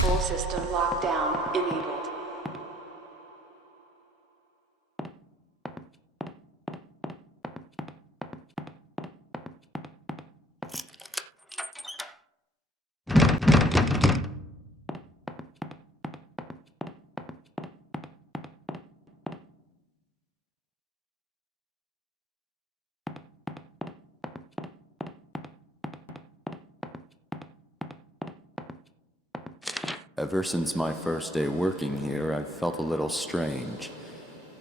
Full system lockdown enabled. Ever since my first day working here, I've felt a little strange.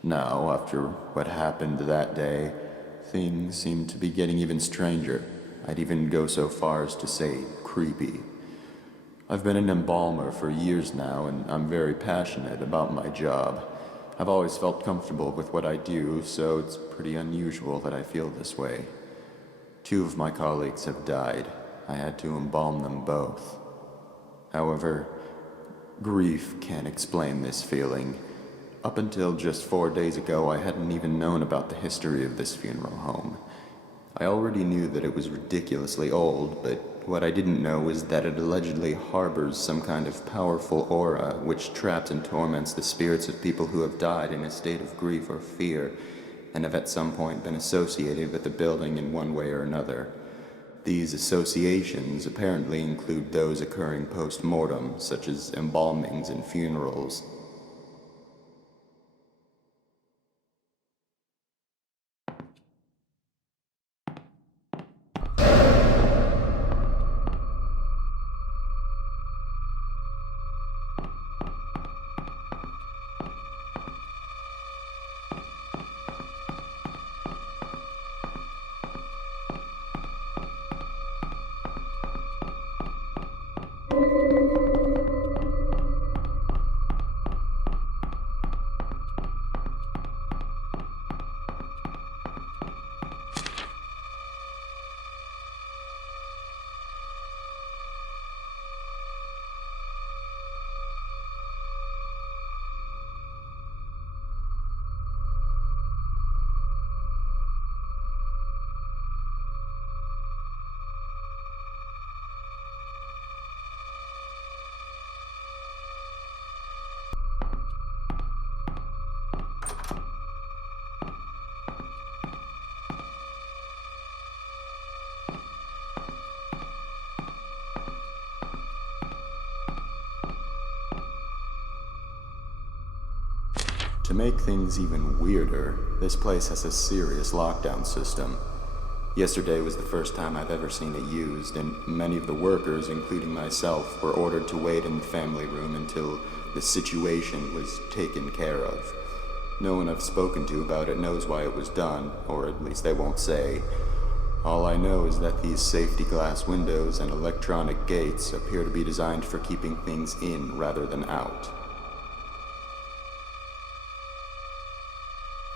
Now, after what happened that day, things seem to be getting even stranger. I'd even go so far as to say creepy. I've been an embalmer for years now, and I'm very passionate about my job. I've always felt comfortable with what I do, so it's pretty unusual that I feel this way. 2 of my colleagues have died. I had to embalm them both. However, grief can't explain this feeling. Up until just 4 days ago, I hadn't even known about the history of this funeral home. I already knew that it was ridiculously old, but what I didn't know is that it allegedly harbors some kind of powerful aura which traps and torments the spirits of people who have died in a state of grief or fear, and have at some point been associated with the building in one way or another. These associations apparently include those occurring post-mortem, such as embalmings and funerals. To make things even weirder, this place has a serious lockdown system. Yesterday was the first time I've ever seen it used, and many of the workers, including myself, were ordered to wait in the family room until the situation was taken care of. No one I've spoken to about it knows why it was done, or at least they won't say. All I know is that these safety glass windows and electronic gates appear to be designed for keeping things in rather than out.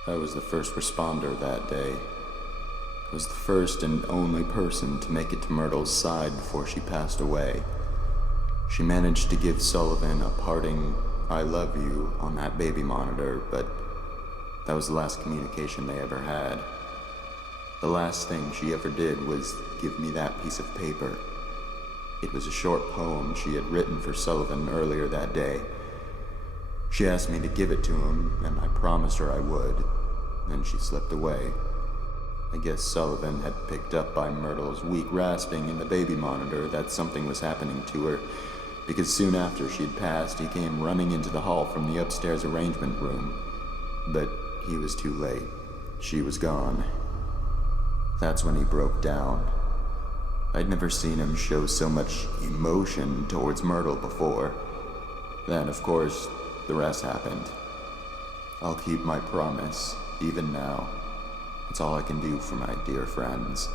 I was the first responder that day. I was the first and only person to make it to Myrtle's side before she passed away. She managed to give Sullivan a parting "I love you" on that baby monitor, but that was the last communication they ever had. The last thing she ever did was give me that piece of paper. It was a short poem she had written for Sullivan earlier that day. She asked me to give it to him, and I promised her I would. Then she slipped away. I guess Sullivan had picked up by Myrtle's weak rasping in the baby monitor that something was happening to her, because soon after she'd passed, he came running into the hall from the upstairs arrangement room. But he was too late. She was gone. That's when he broke down. I'd never seen him show so much emotion towards Myrtle before. Then, of course, the rest happened. I'll keep my promise, even now. It's all I can do for my dear friends.